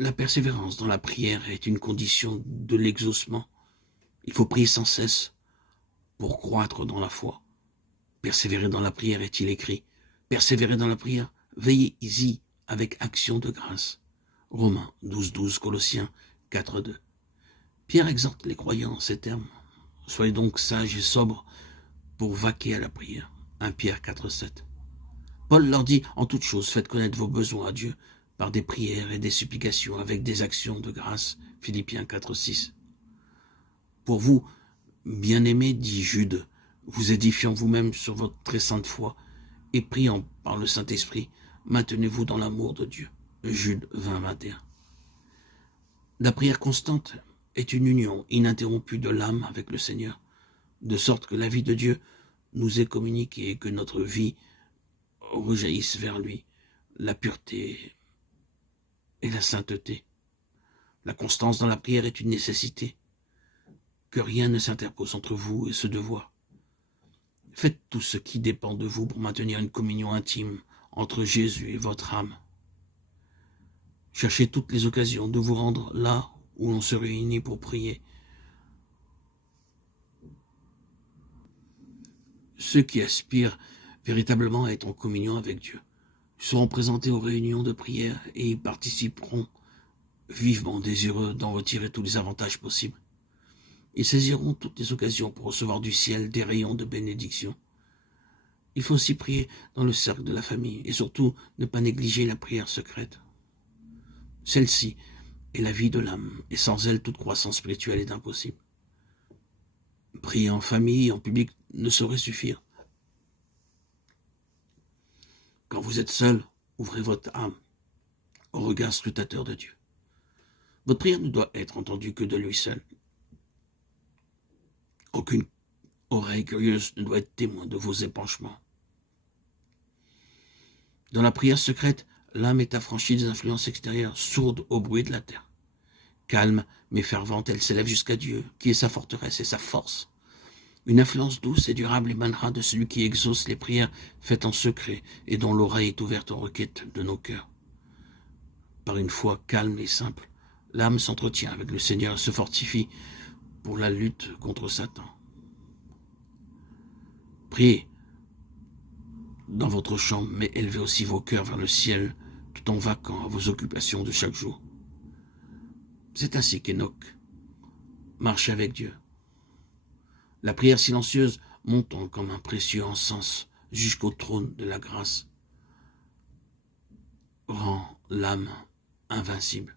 La persévérance dans la prière est une condition de l'exaucement. Il faut prier sans cesse pour croître dans la foi. Persévérer dans la prière est-il écrit. Persévérer dans la prière, veillez-y avec action de grâce. Romains 12, Colossiens 4, 2. Pierre exhorte les croyants en ces termes. Soyez donc sages et sobres pour vaquer à la prière. 1 Pierre 4, 7. Paul leur dit, en toute chose, faites connaître vos besoins à Dieu par des prières et des supplications avec des actions de grâce. Philippiens 4, 6. Pour vous, bien-aimés, dit Jude, vous édifiant vous-même sur votre très sainte foi et priant par le Saint-Esprit, maintenez-vous dans l'amour de Dieu. Jude 20, 21. La prière constante est une union ininterrompue de l'âme avec le Seigneur, de sorte que la vie de Dieu nous est communiquée et que notre vie rejaillisse vers lui, la pureté et la sainteté. La constance dans la prière est une nécessité, que rien ne s'interpose entre vous et ce devoir. Faites tout ce qui dépend de vous pour maintenir une communion intime entre Jésus et votre âme. Cherchez toutes les occasions de vous rendre là où l'on se réunit pour prier. Ceux qui aspirent véritablement à être en communion avec Dieu seront présentés aux réunions de prière et y participeront vivement désireux d'en retirer tous les avantages possibles. Ils saisiront toutes les occasions pour recevoir du ciel des rayons de bénédiction. Il faut aussi prier dans le cercle de la famille et surtout ne pas négliger la prière secrète. Celle-ci est la vie de l'âme et sans elle toute croissance spirituelle est impossible. Prier en famille, en public, ne saurait suffire. Quand vous êtes seul, ouvrez votre âme au regard scrutateur de Dieu. Votre prière ne doit être entendue que de lui seul. Aucune oreille curieuse ne doit être témoin de vos épanchements. Dans la prière secrète, l'âme est affranchie des influences extérieures, sourde au bruit de la terre. Calme mais fervente, elle s'élève jusqu'à Dieu, qui est sa forteresse et sa force. Une influence douce et durable émanera de celui qui exauce les prières faites en secret et dont l'oreille est ouverte aux requêtes de nos cœurs. Par une foi calme et simple, l'âme s'entretient avec le Seigneur et se fortifie pour la lutte contre Satan. Priez dans votre chambre, mais élevez aussi vos cœurs vers le ciel, tout en vaquant à vos occupations de chaque jour. C'est ainsi qu'Enoch marchait avec Dieu. La prière silencieuse montant comme un précieux encens jusqu'au trône de la grâce rend l'âme invincible.